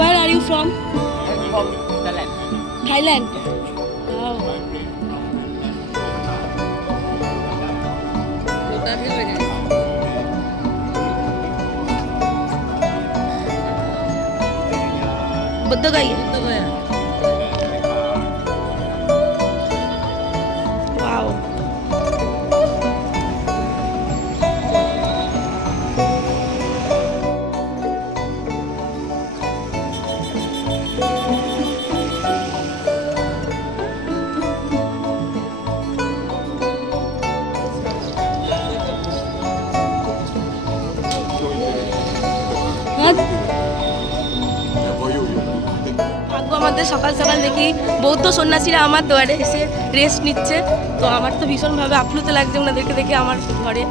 Where are you from? I'm from Thailand. Thailand. Wow. Buddha Gaya. Wow. ভাগ্য আমাদের সকাল সকাল দেখি বৌদ্ধ সন্ন্যাসীরা আমার দুয়ারে এসে রেস্ট নিচ্ছে, তো আমার তো ভীষণভাবে আপ্লুত লাগছে ওনাদেরকে দেখে আমার ঘরে।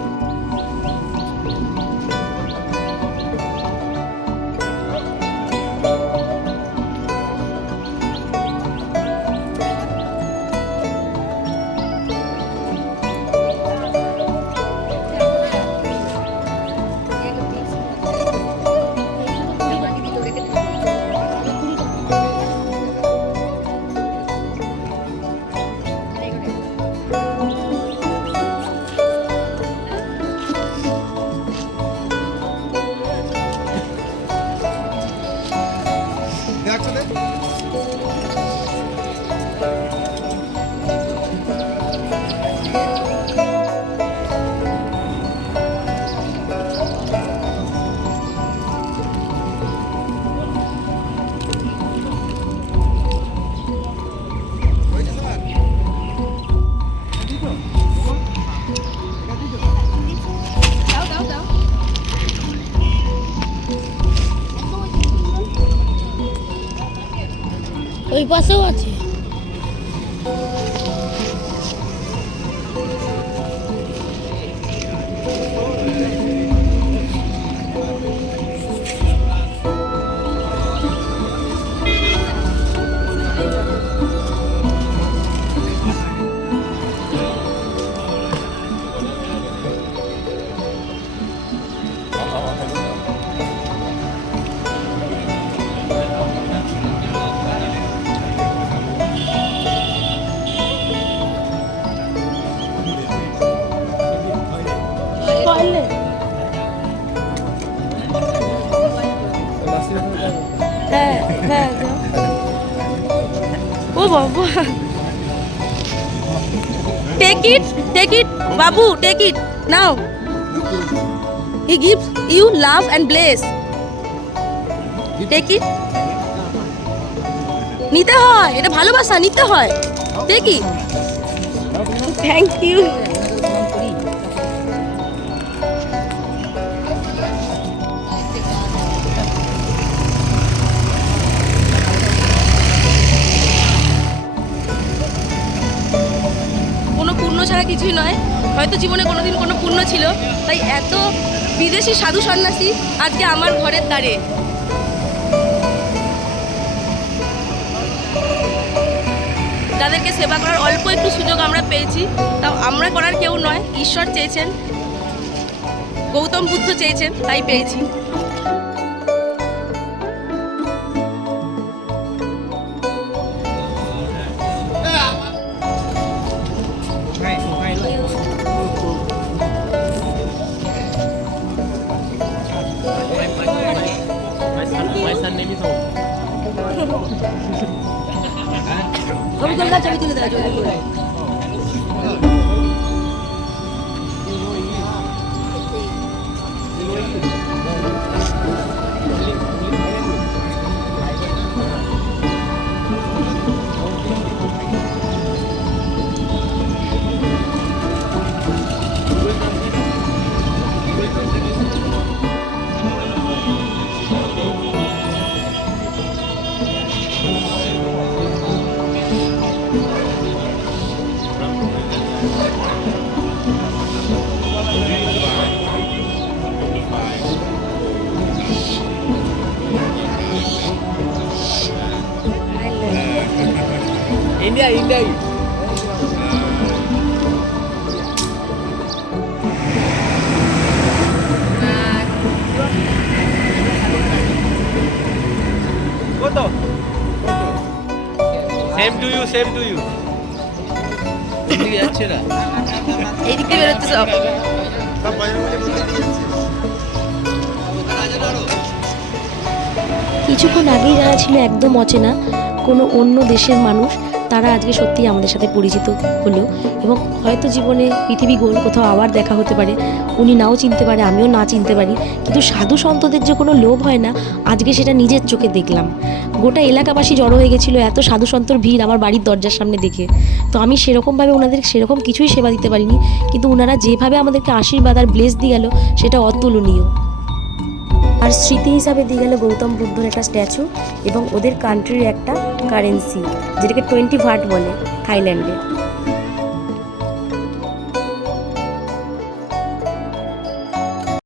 ওই পাশেও আছে। হ্যাঁ হ্যাঁ ও বাবা, take it Babu, take it now. He gives you love and bless. Take it. নিতে হয়, এটা ভালোবাসা, নিতে হয়। take it. Thank you. ছাড়া কিছুই নয়, হয়তো জীবনে কোনোদিন কোনো পুণ্য ছিল, তাই এত বিদেশি সাধু সন্ন্যাসী আজকে আমার ঘরের দ্বারে। যাদেরকে সেবা করার অল্প একটু সুযোগ আমরা পেয়েছি, তাও আমরা করার কেউ নয়, ঈশ্বর চেয়েছেন, গৌতম বুদ্ধ চেয়েছেন, তাই পেয়েছি। ছবি তুলে দেওয়া you, same to you. এই দিক দিয়ে বেরোচ্ছে সব। কিছুক্ষণ আগেই যারা ছিল একদম অচেনা কোনো অন্য দেশের মানুষ, তারা আজকে সত্যিই আমাদের সাথে পরিচিত হলো এবং হয়তো জীবনে পৃথিবী গোল, কোথাও আবার দেখা হতে পারে, উনি নাও চিনতে পারে, আমিও না চিনতে পারি, কিন্তু সাধু সন্তদের যে কোনো লোভ হয় না, আজকে সেটা নিজের চোখে দেখলাম। গোটা এলাকাবাসী জড়ো হয়ে গেছিলো এত সাধু সন্তর ভিড় আমার বাড়ির দরজার সামনে দেখে। তো আমি সেরকমভাবে ওনাদের সেরকম কিছুই সেবা দিতে পারিনি, কিন্তু ওনারা যেভাবে আমাদেরকে আশীর্বাদ আর ব্লেস দিয়ে গেল সেটা অতুলনীয়। আর স্মৃতি হিসাবে দিয়ে গেল গৌতম বুদ্ধর একটা স্ট্যাচু এবং ওদের কান্ট্রির একটা কারেন্সি, যেটাকে 20 ভাট বলে থাইল্যান্ডে।